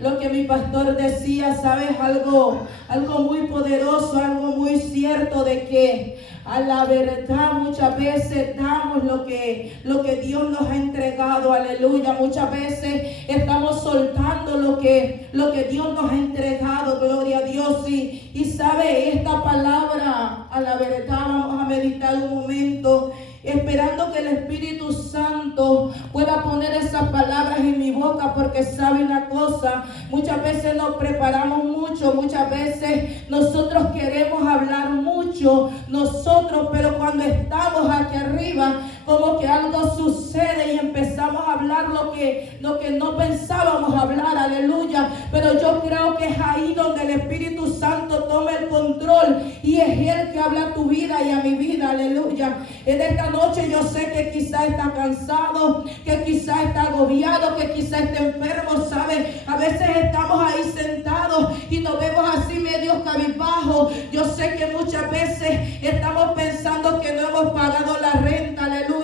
lo que mi pastor decía, ¿sabes? Algo muy poderoso, algo muy cierto, de que a la verdad muchas veces damos lo que Dios nos ha entregado, aleluya. Muchas veces estamos soltando lo que Dios nos ha entregado, gloria a Dios. Y sabe, esta palabra, a la verdad, vamos a meditar un momento, esperando que el Espíritu Santo pueda poner esas palabras en mi boca, porque sabe una cosa, muchas veces nos preparamos mucho, muchas veces nosotros queremos hablar mucho, pero cuando estamos aquí arriba, como que algo sucede y empezamos a hablar lo que no pensábamos hablar, aleluya. Pero yo creo que es ahí donde el Espíritu Santo toma el control y es Él que habla a tu vida y a mi vida, aleluya. En esta noche yo sé que quizá está cansado, que quizá está agobiado, que quizá está enfermo, ¿sabe? A veces estamos ahí sentados y nos vemos así medio cabizbajos. Yo sé que muchas veces estamos pensando que no hemos pagado la renta, aleluya.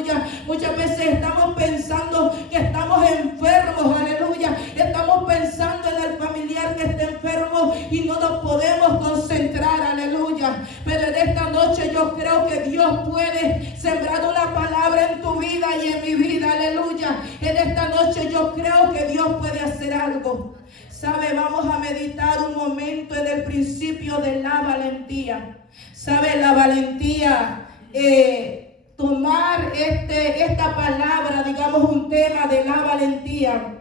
Muchas veces estamos pensando que estamos enfermos, aleluya. Estamos pensando en el familiar que está enfermo y no nos podemos concentrar, aleluya. Pero en esta noche yo creo que Dios puede sembrar una palabra en tu vida y en mi vida, aleluya. En esta noche yo creo que Dios puede hacer algo. ¿Sabe? Vamos a meditar un momento en el principio de la valentía. ¿Sabe? La valentía, tomar esta palabra, digamos un tema de la valentía.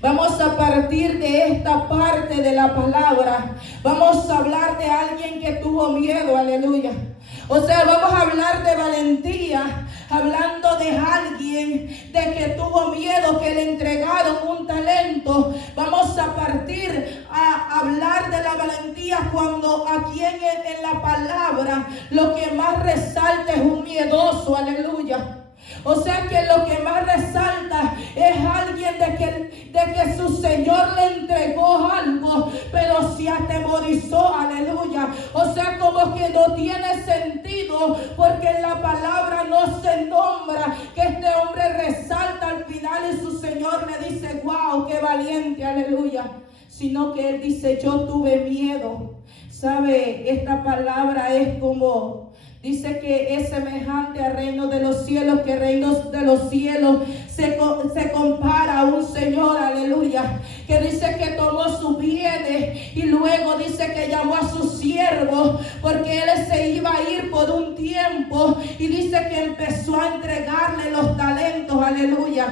Vamos a partir de esta parte de la palabra. Vamos a hablar de alguien que tuvo miedo, aleluya. O sea, vamos a hablar de valentía, hablando de alguien de que tuvo miedo, que le entregaron un talento. Vamos a partir a hablar de la valentía cuando aquí en la palabra lo que más resalta es un miedoso, aleluya. O sea que lo que más resalta es alguien de que su Señor le entregó algo, pero se atemorizó, aleluya. O sea, como que no tiene sentido, porque en la palabra no se nombra que este hombre resalta al final y su Señor le dice, wow, qué valiente, aleluya. Sino que él dice, yo tuve miedo. ¿Sabe? Esta palabra es como... Dice que es semejante al reino de los cielos, que el reino de los cielos se compara a un Señor, aleluya, que dice que tomó sus bienes y luego dice que llamó a sus siervos, porque él se iba a ir por un tiempo, y dice que empezó a entregarle los talentos, aleluya.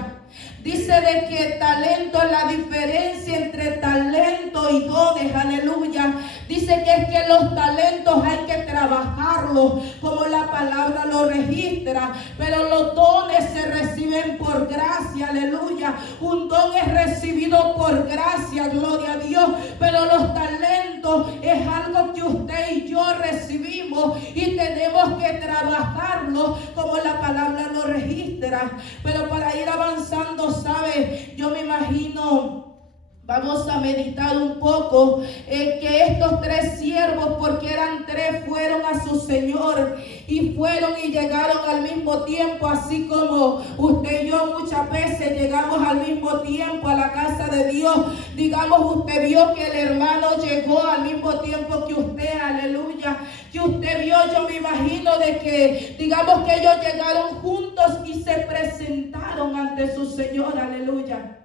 Dice de que talento es la diferencia entre talento y dones, aleluya. Dice que es que los talentos hay que trabajarlos, como la palabra lo registra, pero los dones se reciben por gracia, aleluya. Un don es recibido por gracia, gloria a Dios, pero los talentos es algo que usted y yo recibimos y tenemos que trabajarlo, como la palabra lo registra. Pero para ir avanzando, ¿sabe? Yo me imagino, vamos a meditar un poco que estos tres siervos, porque eran tres, fueron a su Señor y fueron y llegaron al mismo tiempo, así como usted y yo muchas veces llegamos al mismo tiempo a la casa de Dios. Digamos, usted vio que el hermano llegó al mismo tiempo que usted, aleluya. Que usted vio, yo me imagino de que, digamos que ellos llegaron juntos y se presentaron ante su Señor, aleluya.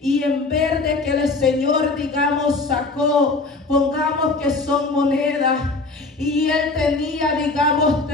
Y en vez de que el Señor, digamos, sacó, pongamos que son monedas, y él tenía, digamos,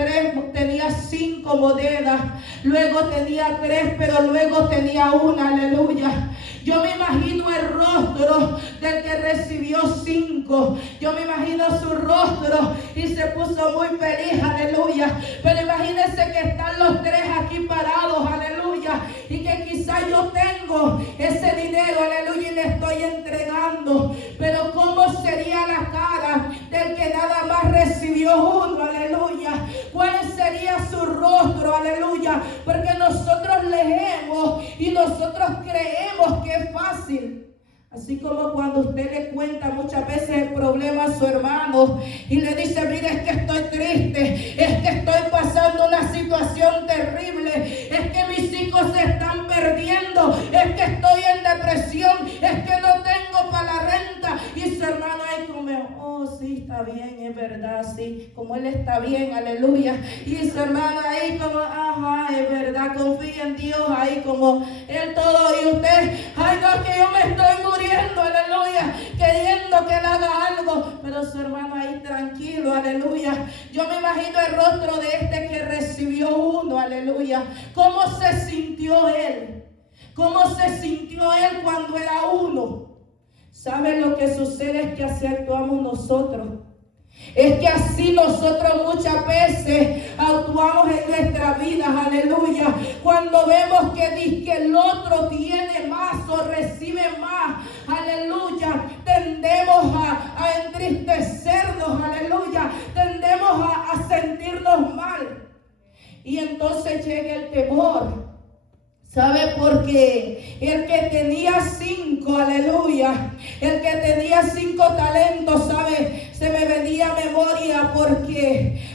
tenía 5 monedas, luego tenía 3, pero luego tenía 1, aleluya. Yo me imagino el rostro del que recibió 5. Yo me imagino su rostro y se puso muy feliz, aleluya. Pero imagínense que están los 3 aquí parados, aleluya. Y que quizá yo tengo ese dinero, aleluya, y le estoy entregando. Pero ¿cómo sería la cara del que nada más recibió 1, aleluya? ¿Cuál sería su rostro, aleluya? Porque nosotros leemos y nosotros creemos que es fácil. Así como cuando usted le cuenta muchas veces el problema a su hermano y le dice, mira, es que estoy triste, es que estoy pasando una situación terrible, es que mis hijos se están perdiendo, es que estoy en depresión, es que no tengo para hermano, oh sí, está bien, es verdad, sí, como él está bien, aleluya. Y su hermana ahí como, ajá, es verdad, confía en Dios ahí como él todo. Y usted, ay no, que yo me estoy muriendo, aleluya, queriendo que él haga algo. Pero su hermano ahí tranquilo, aleluya. Yo me imagino el rostro de este que recibió uno, aleluya. ¿Cómo se sintió él? ¿Cómo se sintió él cuando era uno? ¿Saben lo que sucede? Es que así actuamos nosotros. Es que así nosotros muchas veces actuamos en nuestra vida, aleluya. Cuando vemos que el otro tiene más o recibe más, aleluya, tendemos a entristecernos, aleluya, tendemos a sentirnos mal. Y entonces llega el temor. ¿Sabe? Porque el que tenía 5, aleluya, el que tenía 5 talentos, ¿sabe? Se me venía a memoria porque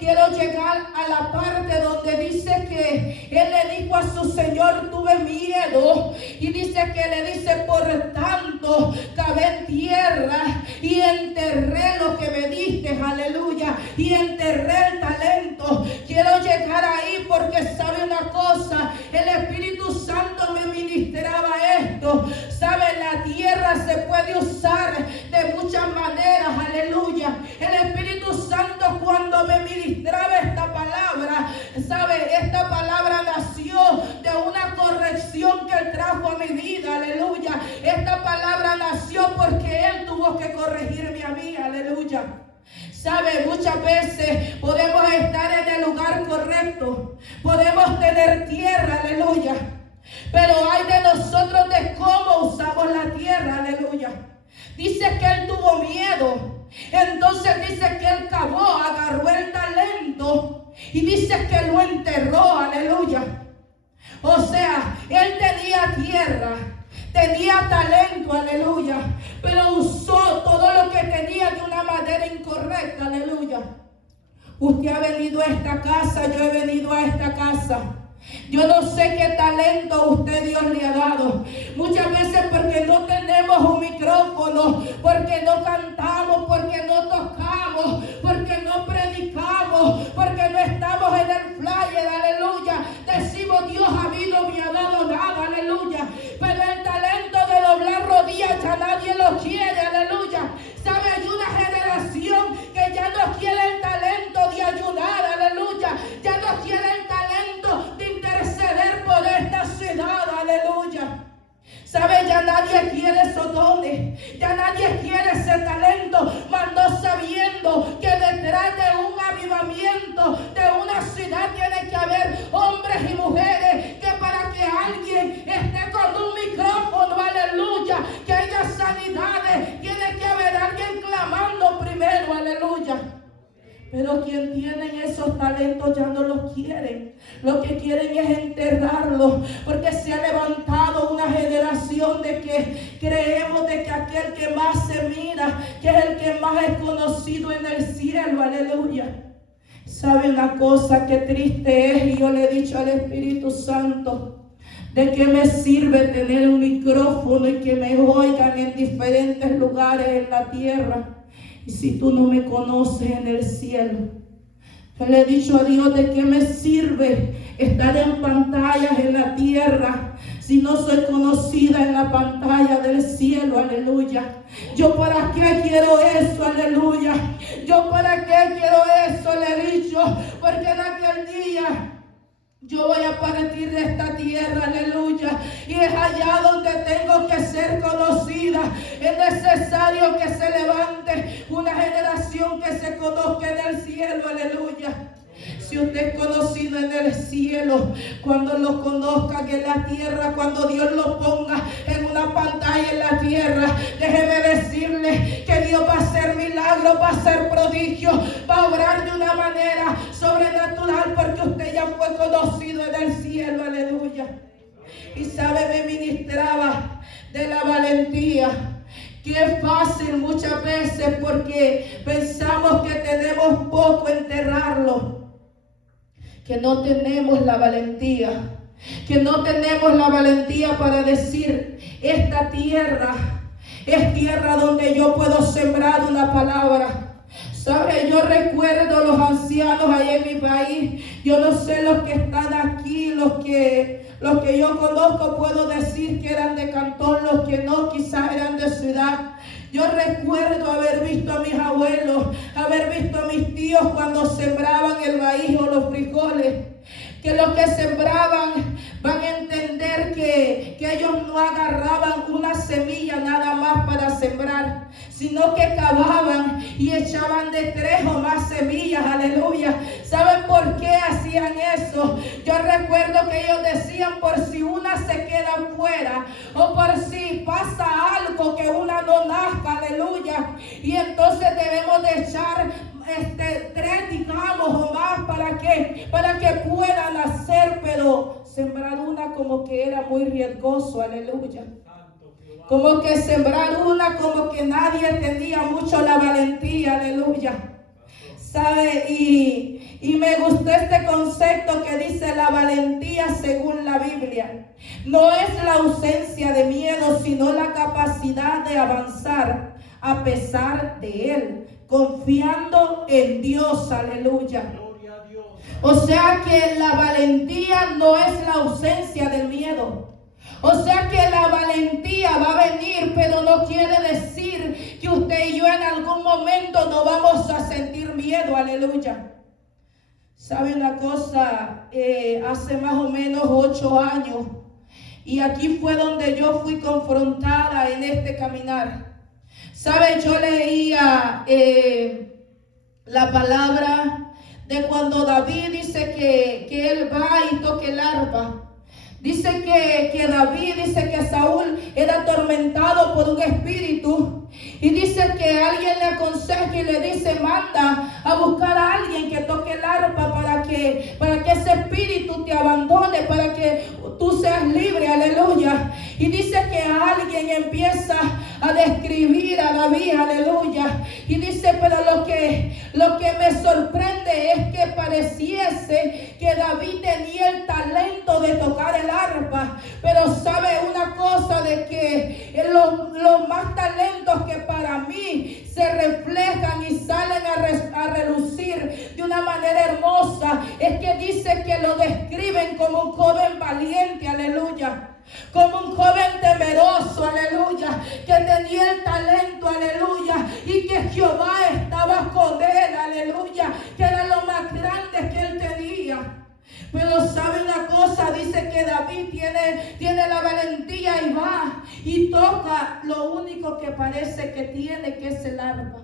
quiero llegar a la parte donde dice que él le dijo a su señor, tuve miedo, y dice que le dice, por tanto, cavé en tierra y enterré lo que me diste, aleluya, y enterré el talento. Quiero llegar ahí porque sabe una cosa, el Espíritu Santo me ministraba esto. Sabe, la tierra se puede usar de muchas maneras, aleluya. El Espíritu Santo cuando me ministraba esta palabra, sabe, esta palabra nació de una corrección que él trajo a mi vida, aleluya. Esta palabra nació porque él tuvo que corregirme a mí, aleluya. ¿Sabe? Muchas veces podemos estar en el lugar correcto, podemos tener tierra, aleluya, pero hay de nosotros de cómo usamos la tierra, aleluya. Dice que él tuvo miedo, entonces dice que él cavó, agarró el talento y dice que lo enterró, aleluya. O sea, él tenía tierra, tenía talento, aleluya, pero usó todo lo que tenía de una manera incorrecta, aleluya. Usted ha venido a esta casa, yo he venido a esta casa. Yo no sé qué talento a usted Dios le ha dado. Muchas veces porque no tenemos un micrófono, porque no cantamos, porque no tocamos, porque no predicamos, porque no estamos en el flyer, aleluya. Decimos, Dios a mí no me ha dado nada, aleluya. Pero el talento de doblar rodillas ya nadie lo quiere, aleluya. ¿Sabe? Hay una generación que ya no quiere el talento de ayudar, aleluya. Ya no quiere el talento de interceder por esta ciudad, aleluya. ¿Sabe? Ya nadie quiere esos dones, ya nadie quiere ese talento, mas no sabiendo que detrás de un avivamiento, de una ciudad, tiene que haber hombres y mujeres que para que alguien esté con un micrófono, aleluya, que haya sanidades, tiene que haber alguien clamando primero, aleluya. Pero quien tienen esos talentos ya no los quieren. Lo que quieren es enterrarlos. Porque se ha levantado una generación de que creemos de que aquel que más se mira, que es el que más es conocido en el cielo. Aleluya. ¿Sabe una cosa? Qué triste es. Y yo le he dicho al Espíritu Santo, ¿de qué me sirve tener un micrófono y que me oigan en diferentes lugares en la tierra? Y si tú no me conoces en el cielo. Yo le he dicho a Dios, ¿de qué me sirve estar en pantallas en la tierra si no soy conocida en la pantalla del cielo? Aleluya. ¿Yo para qué quiero eso? Aleluya. ¿Yo para qué quiero eso? Le he dicho, porque en aquel día yo voy a partir de esta tierra, aleluya, y es allá donde tengo que ser conocida. Es necesario que se levante una generación que se conozca en el cielo, aleluya. Si usted es conocido en el cielo, cuando lo conozcan en la tierra, cuando Dios lo ponga en una pantalla en la tierra, déjeme decirle que Dios va a hacer milagros, va a hacer prodigios, va a obrar de una manera sobrenatural, porque usted ya fue conocido en el cielo, aleluya. Y sabe, me ministraba de la valentía. Qué fácil muchas veces, porque pensamos que tenemos poco, enterrarlo. Que no tenemos la valentía, que no tenemos la valentía para decir, esta tierra Es tierra donde yo puedo sembrar una palabra. ¿Sabe? Yo recuerdo los ancianos ahí en mi país. Yo no sé los que están aquí, los que yo conozco, puedo decir que eran de Cantón, los que no, quizás eran de ciudad. Yo recuerdo haber visto a mis abuelos, haber visto a mis tíos cuando sembraban el maíz o los frijoles. Que los que sembraban van a entender que ellos no agarraban una semilla nada más para sembrar, sino que cavaban y echaban de 3 o más semillas, aleluya. ¿Saben por qué hacían eso? Yo recuerdo que ellos decían, por si una se queda fuera o por si pasa algo que una no nazca, aleluya. Y entonces debemos de echar 3, digamos, o más para que pueda nacer, pero sembrar una como que era muy riesgoso, aleluya. Como que sembrar una como que nadie tenía mucho la valentía, aleluya. ¿Sabe? Y me gustó este concepto que dice la valentía según la Biblia. No es la ausencia de miedo, sino la capacidad de avanzar a pesar de él, confiando en Dios, aleluya. O sea que la valentía no es la ausencia del miedo. O sea que la valentía va a venir, pero no quiere decir que usted y yo en algún momento no vamos a sentir miedo, aleluya. ¿Sabe una cosa? Hace más o menos 8 años, y aquí fue donde yo fui confrontada en este caminar. ¿Sabe? Yo leía la palabra de cuando David dice que él va y toca el arpa. Dice que David, dice que Saúl era atormentado por un espíritu. Y dice que alguien le aconseja y le dice, manda a buscar a alguien que toque el arpa para que ese espíritu te abandone, para que tú seas libre, aleluya. Y dice que alguien empieza a describir a David, aleluya. Y dice, pero lo que me sorprende es que pareciese que David tenía el talento de tocar el arpa. Pero sabe una cosa, de que los más talentos que para mí se reflejan y salen a relucir de una manera hermosa, es que dice que lo describen como un joven valiente, aleluya. Como un joven temeroso, aleluya, que tenía el talento, aleluya, y que Jehová estaba con él, aleluya, que era lo más grande que él tenía. Pero sabe una cosa, dice que David tiene la valentía y va y toca lo único que parece que tiene, que es el arpa.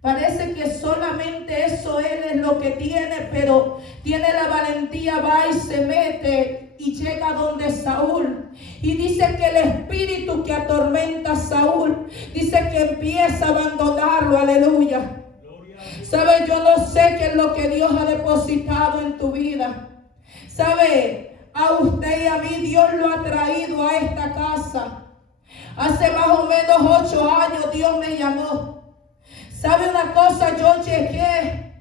Parece que solamente eso él es lo que tiene, pero tiene la valentía, va y se mete y llega donde Saúl. Y dice que el espíritu que atormenta a Saúl, dice que empieza a abandonarlo, aleluya. ¿Sabe? Yo no sé qué es lo que Dios ha depositado en tu vida. ¿Sabe? A usted y a mí Dios lo ha traído a esta casa. Hace más o menos 8 años Dios me llamó. ¿Sabe una cosa? Yo llegué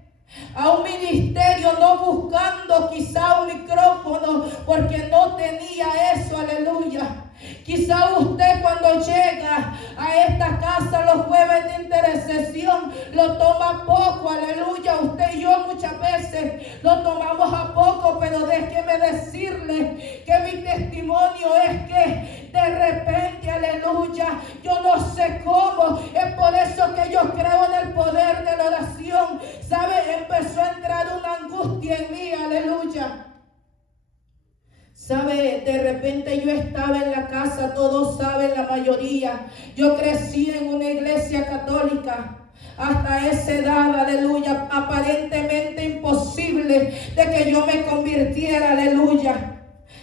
a un ministerio no buscando quizá un micrófono, porque no tenía eso, aleluya. Quizá usted cuando llega a esta casa los jueves de intercesión lo toma poco, aleluya. Usted y yo muchas veces lo tomamos a poco, pero déjeme decirle que mi testimonio es que de repente, aleluya, yo no sé cómo, es por eso que yo creo en el poder de la oración. ¿Sabe? Empezó a entrar una angustia en mí, aleluya. ¿Sabe? De repente yo estaba en la casa, todos saben, la mayoría. Yo crecí en una iglesia católica. Hasta esa edad, aleluya, aparentemente imposible de que yo me convirtiera, aleluya.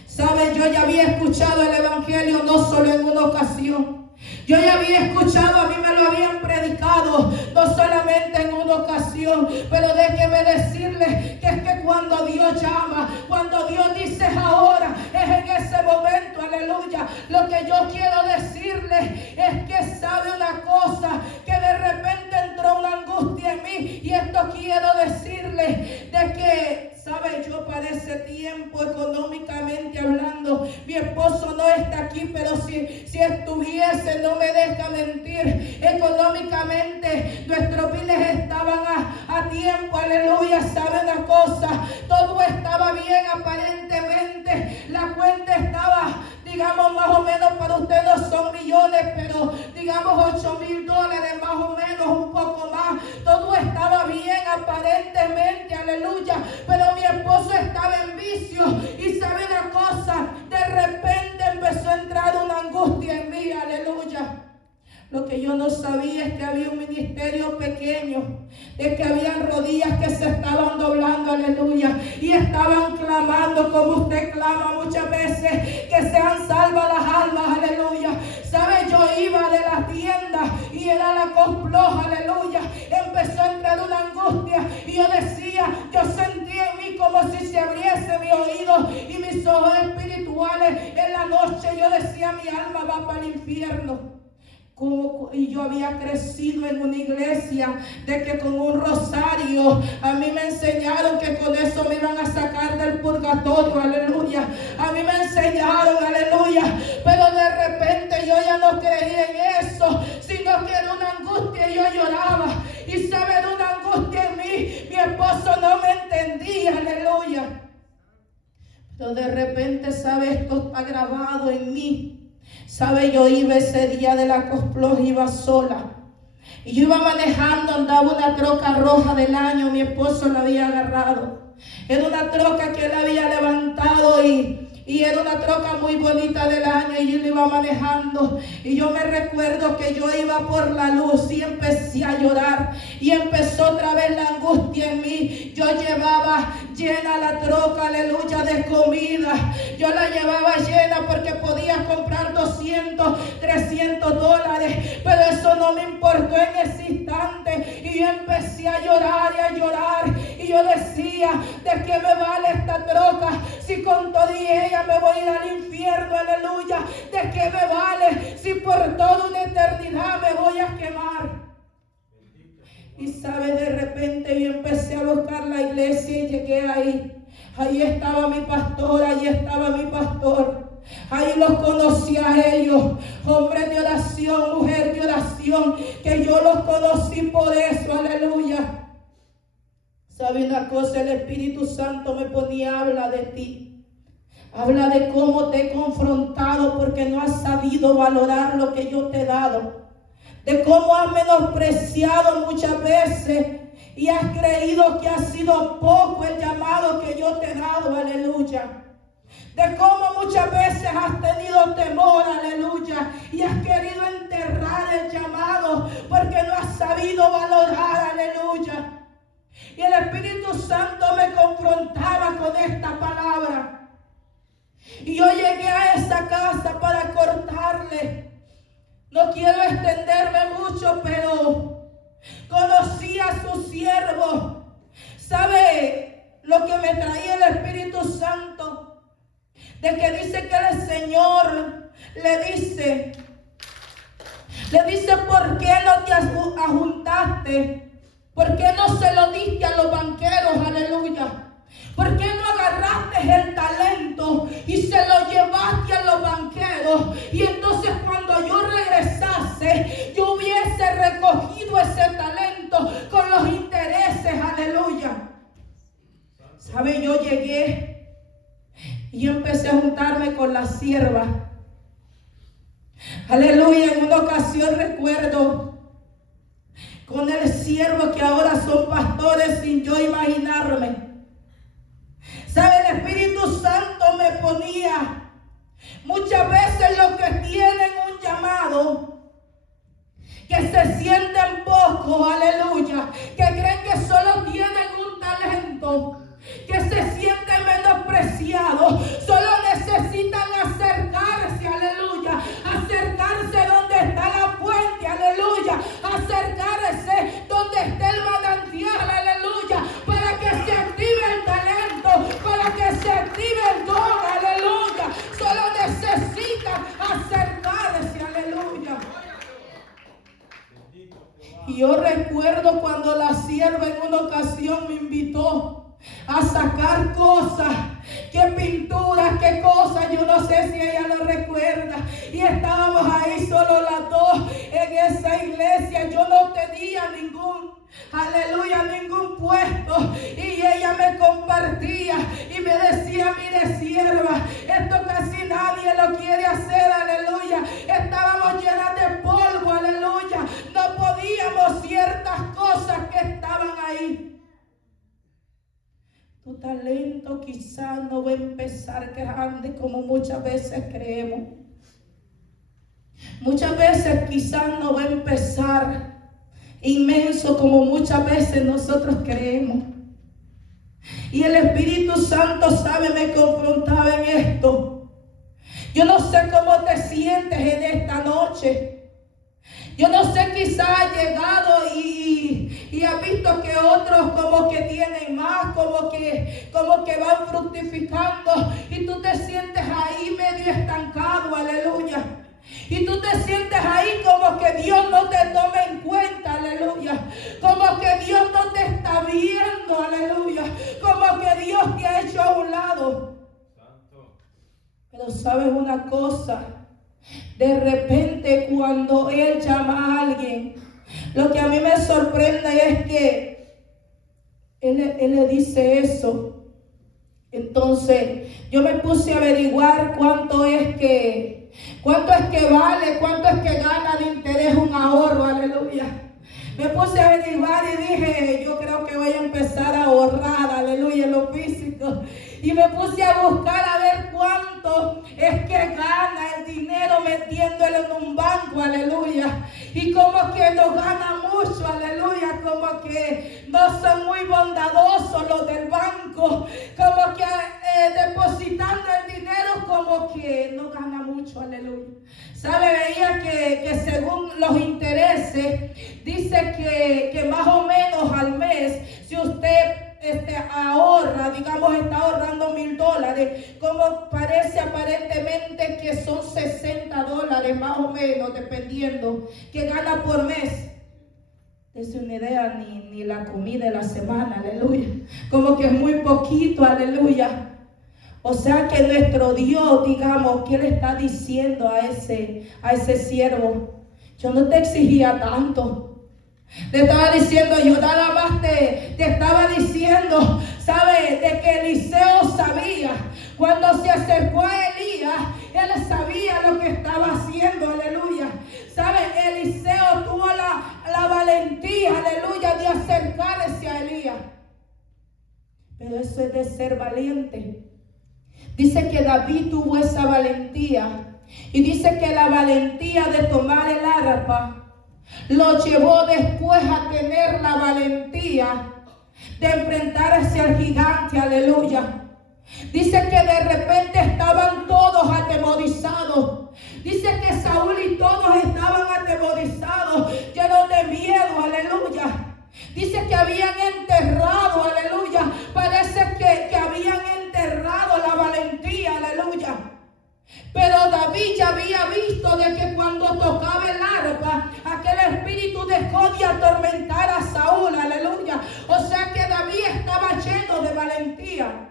¿Sabe? Yo ya había escuchado el evangelio no solo en una ocasión. Yo ya había escuchado, a mí me lo habían predicado, no solamente en una ocasión, pero déjeme decirle que es que cuando Dios llama, cuando Dios dice ahora, es en ese momento, aleluya. Lo que yo quiero decirle es que sabe una cosa, que de repente entró una angustia en mí, y esto quiero decirle, de que, sabe, yo para ese tiempo, económicamente hablando, mi esposo no está aquí, pero si estuviese, no me deja mentir. Económicamente nuestros biles estaban a tiempo, aleluya. ¿Sabe una cosa? Todo estaba bien aparentemente. La cuenta estaba, digamos, más o menos, para usted no son millones, pero digamos $8,000 más o menos, un poco más. Todo estaba bien aparentemente, aleluya. Pero mi esposo estaba en vicio. Y sabe una cosa, de repente empezó a entrar una angustia en mí, aleluya. Lo que yo no sabía es que había un ministerio pequeño, es que habían rodillas que se estaban doblando, aleluya, y estaban clamando como usted clama muchas veces, que sean salvas las almas, aleluya. ¿Sabe? Yo iba de la tienda y era la comploja, aleluya. Empezó a entrar una angustia y yo decía, yo sentía en mí como si se abriese mi oído y mis ojos espirituales. En la noche yo decía, mi alma va para el infierno. Y yo había crecido en una iglesia de que con un rosario a mí me enseñaron que con eso me iban a sacar del purgatorio, aleluya. A mí me enseñaron, aleluya, pero de repente yo ya no creía en eso, sino que era una angustia y yo lloraba. Y sabe, era una angustia en mí, mi esposo no me entendía, aleluya. Pero de repente, sabe, esto está grabado en mí. Sabe, yo iba ese día de la Cosploja, iba sola. Y yo iba manejando, andaba una troca roja del año, mi esposo la había agarrado. Era una troca que él había levantado y era una troca muy bonita del año y yo la iba manejando. Y yo me recuerdo que yo iba por la luz y empecé a llorar. Y empezó otra vez la angustia en mí. Yo llevaba llena la troca, aleluya, de comida. Yo la llevaba llena porque podía comprar $200, $300. Pero eso no me importó en ese instante. Y yo empecé a llorar y a llorar. Y yo decía, ¿de qué me vale esta troca? Si con todo y ella me voy a ir al infierno, aleluya. ¿De qué me vale si por toda una eternidad me voy a quemar? Y sabe, de repente yo empecé a buscar la iglesia y llegué ahí. Ahí estaba mi pastor, ahí estaba mi pastor. Ahí los conocí a ellos, hombres de oración, mujer de oración, que yo los conocí por eso, aleluya. ¿Sabe una cosa? El Espíritu Santo me ponía, habla de ti. Habla de cómo te he confrontado porque no has sabido valorar lo que yo te he dado. De cómo has menospreciado muchas veces y has creído que ha sido poco el llamado que yo te he dado, aleluya. De cómo muchas veces has tenido temor, aleluya, y has querido enterrar el llamado porque no has sabido valorar, aleluya. Y el Espíritu Santo me confrontaba con esta palabra. Y yo llegué a esa casa para cortarle. No quiero extenderme mucho, pero conocí a su siervo. ¿Sabe lo que me traía el Espíritu Santo? De que dice que el Señor le dice, ¿por qué no te ajuntaste? ¿Por qué no se lo diste a los banqueros? Aleluya. ¿Por qué no agarraste el talento y se lo llevaste a los banqueros? Y entonces cuando yo regresase, yo hubiese recogido ese talento con los intereses. Aleluya. ¿Sabe? Yo llegué y yo empecé a juntarme con la sierva. Aleluya. En una ocasión recuerdo con el siervo que ahora son pastores sin yo imaginarme. ¿Sabe? El Espíritu Santo me ponía muchas veces los que tienen un llamado, que se sienten pocos, aleluya, que creen que solo tienen un talento, que se sienten menospreciados, solo necesitan acercarse, aleluya, acercarse donde está la fuente, aleluya, acercarse donde está el manantial, aleluya, para que se active el talento, para que se active el don, aleluya, solo necesitan acercarse, aleluya. Y yo recuerdo cuando la sierva en una ocasión me invitó a sacar cosas, qué pinturas, qué cosas, yo no sé si ella lo recuerda. Y estábamos ahí solo las dos en esa iglesia. Yo no tenía aleluya, ningún puesto. Y ella me compartía y me decía, mire sierva, esto casi nadie lo quiere hacer, aleluya. Estábamos llenas de polvo, aleluya. No podíamos ciertas cosas que estaban ahí. Tu talento quizás no va a empezar grande como muchas veces creemos. Muchas veces quizás no va a empezar inmenso como muchas veces nosotros creemos. Y el Espíritu Santo, sabe, me confrontaba en esto. Yo no sé cómo te sientes en esta noche. Yo no sé, quizás has llegado y has visto que otros como que tienen más, como que van fructificando, y tú te sientes ahí medio estancado, aleluya. Y tú te sientes ahí como que Dios no te toma en cuenta, aleluya. Como que Dios no te está viendo, aleluya. Como que Dios te ha hecho a un lado. Pero sabes una cosa, de repente cuando Él llama a alguien, lo que a mí me sorprende es que Él le dice eso. Entonces yo me puse a averiguar cuánto es que vale, cuánto es que gana de interés un ahorro, aleluya. Me puse a averiguar y dije, yo creo que voy a empezar a ahorrar, aleluya, en lo físico. Y me puse a buscar a ver cuánto es que gana el dinero metiéndolo en un banco, aleluya. Y como que no gana mucho, aleluya, como que no son muy bondadosos los del banco, como que depositando el dinero como que no gana mucho, aleluya. ¿Sabe? Veía que según los intereses, dice que más o menos al mes, si usted ahorra, digamos, está ahorrando $1,000, como parece aparentemente que son $60 más o menos, dependiendo, que gana por mes. Es una idea, ni la comida de la semana, aleluya. Como que es muy poquito, aleluya. O sea que nuestro Dios, digamos, ¿qué le está diciendo a ese siervo? Yo no te exigía tanto. Le estaba diciendo, yo nada más te estaba diciendo, ¿sabe? De que Eliseo sabía. Cuando se acercó a Elías, él sabía lo que estaba haciendo, aleluya. ¿Sabe? Eliseo tuvo la valentía, aleluya, de acercarse a Elías. Pero eso es de ser valiente. Dice que David tuvo esa valentía. Y dice que la valentía de tomar el arpa lo llevó después a tener la valentía de enfrentarse al gigante, aleluya. Dice que de repente estaban todos atemorizados. Dice que Saúl y todos estaban atemorizados, llenos de miedo, aleluya. Dice que habían enterrado, aleluya. Parece que habían enterrado la valentía, aleluya. Pero David ya había visto de que cuando tocaba el arpa, aquel espíritu dejó de atormentar a Saúl, aleluya. O sea que David estaba lleno de valentía.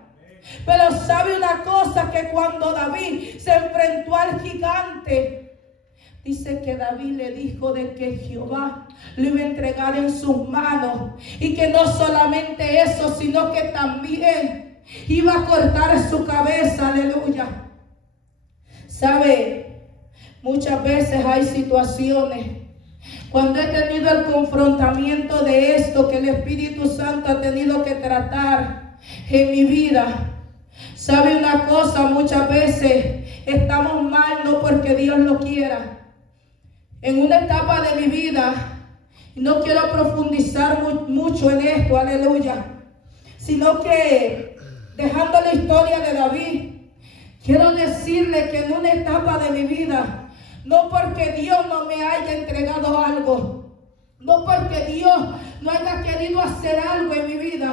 Pero sabe una cosa, que cuando David se enfrentó al gigante, dice que David le dijo de que Jehová lo iba a entregar en sus manos. Y que no solamente eso, sino que también iba a cortar su cabeza, aleluya. ¿Sabe? Muchas veces hay situaciones, cuando he tenido el confrontamiento de esto, que el Espíritu Santo ha tenido que tratar en mi vida. ¿Sabe una cosa? Muchas veces estamos mal no porque Dios lo quiera. En una etapa de mi vida, no quiero profundizar mucho en esto, aleluya, sino que dejando la historia de David, quiero decirle que en una etapa de mi vida, no porque Dios no me haya entregado algo, no porque Dios no haya querido hacer algo en mi vida,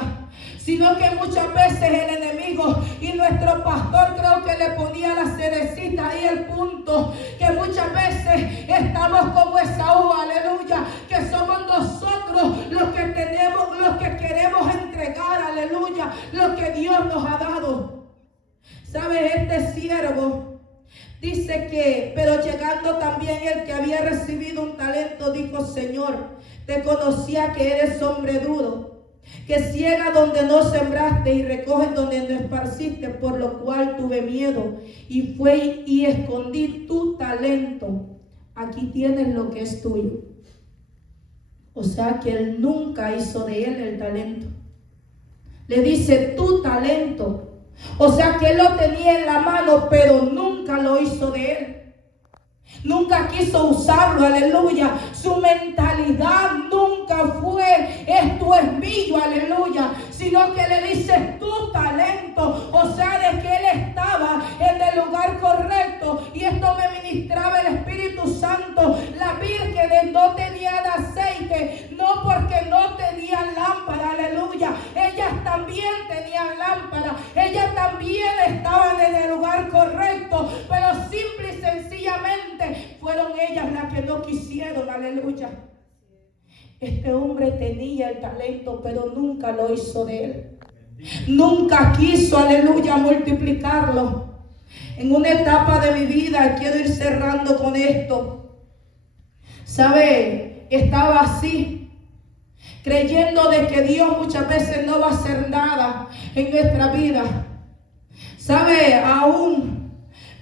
sino que muchas veces el enemigo y nuestro pastor creo que le ponía la cerecita ahí el punto, que muchas veces estamos como Esaú, aleluya, que somos nosotros los que tenemos, los que queremos entregar, aleluya, los que Dios nos ha dado. ¿Sabes? Este siervo dice que, pero llegando también el que había recibido un talento, dijo: Señor, te conocía que eres hombre duro, que ciega donde no sembraste y recoges donde no esparciste, por lo cual tuve miedo y fue y escondí tu talento. Aquí tienes lo que es tuyo. O sea que él nunca hizo de él el talento. Le dice: tu talento. O sea que él lo tenía en la mano, pero nunca lo hizo de él. Nunca quiso usarlo, aleluya. Su mentalidad nunca fue: esto es mío, aleluya. Sino que le dice: tu talento. O sea, de que él estaba en el lugar correcto. Y esto me ministraba el Espíritu Santo. La Virgen no tenía aceite, no porque no tenían lámpara, aleluya. Ellas también tenían lámpara. Ellas también estaban en el lugar correcto. Pero simple y sencillamente fueron ellas las que no quisieron, aleluya. Este hombre tenía el talento, pero nunca lo hizo de él. Nunca quiso, aleluya, multiplicarlo. En una etapa de mi vida, quiero ir cerrando con esto. ¿Sabe? Estaba así, creyendo de que Dios muchas veces no va a hacer nada en nuestra vida. ¿Sabe? Aún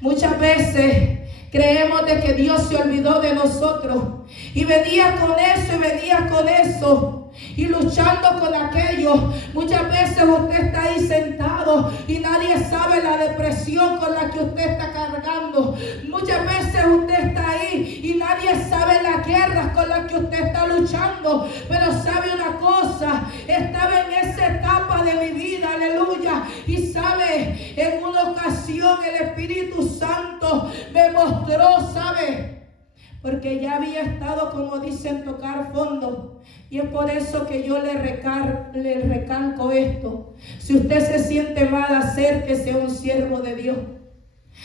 muchas veces creemos de que Dios se olvidó de nosotros. Y venía con eso, y venía con eso. Y luchando con aquello. Muchas veces usted está ahí sentado y nadie sabe la depresión con la que usted está cargando. Muchas veces usted está ahí y nadie sabe las guerras con las que usted está luchando. Pero sabe una cosa, estaba en esa etapa de mi vida, aleluya. Y sabe, en una ocasión el Espíritu Santo me mostró, sabe, porque ya había estado, como dicen, tocar fondo. Y es por eso que yo le recalco esto. Si usted se siente mal, acérquese a un siervo de Dios.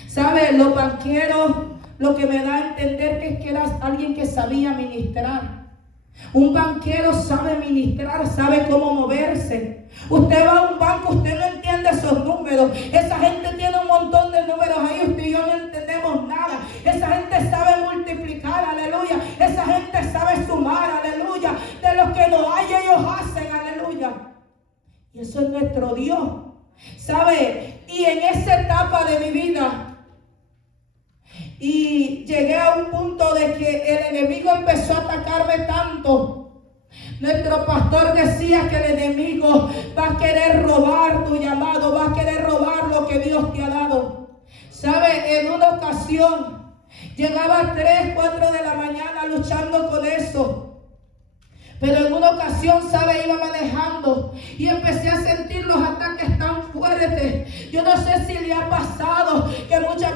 ¿Sabe? Los banqueros, lo que me da a entender es que era alguien que sabía ministrar. Un banquero sabe ministrar, sabe cómo moverse. Usted va a un banco, usted no entiende esos números. Esa gente tiene un montón de números ahí, usted y yo no entendemos nada. Esa gente sabe multiplicar, aleluya. Esa gente sabe sumar, aleluya. De lo que no hay, ellos hacen, aleluya. Y eso es nuestro Dios, ¿sabe? Y en esa etapa de mi vida, y llegué a un punto de que el enemigo empezó a atacarme tanto. Nuestro pastor decía que el enemigo va a querer robar tu llamado, va a querer robar lo que Dios te ha dado. ¿Sabe? En una ocasión llegaba a 3, 4 de la mañana luchando con eso. Pero en una ocasión, ¿sabe? Iba manejando y empecé a sentir los ataques tan fuertes. Yo no sé si le ha pasado que muchas veces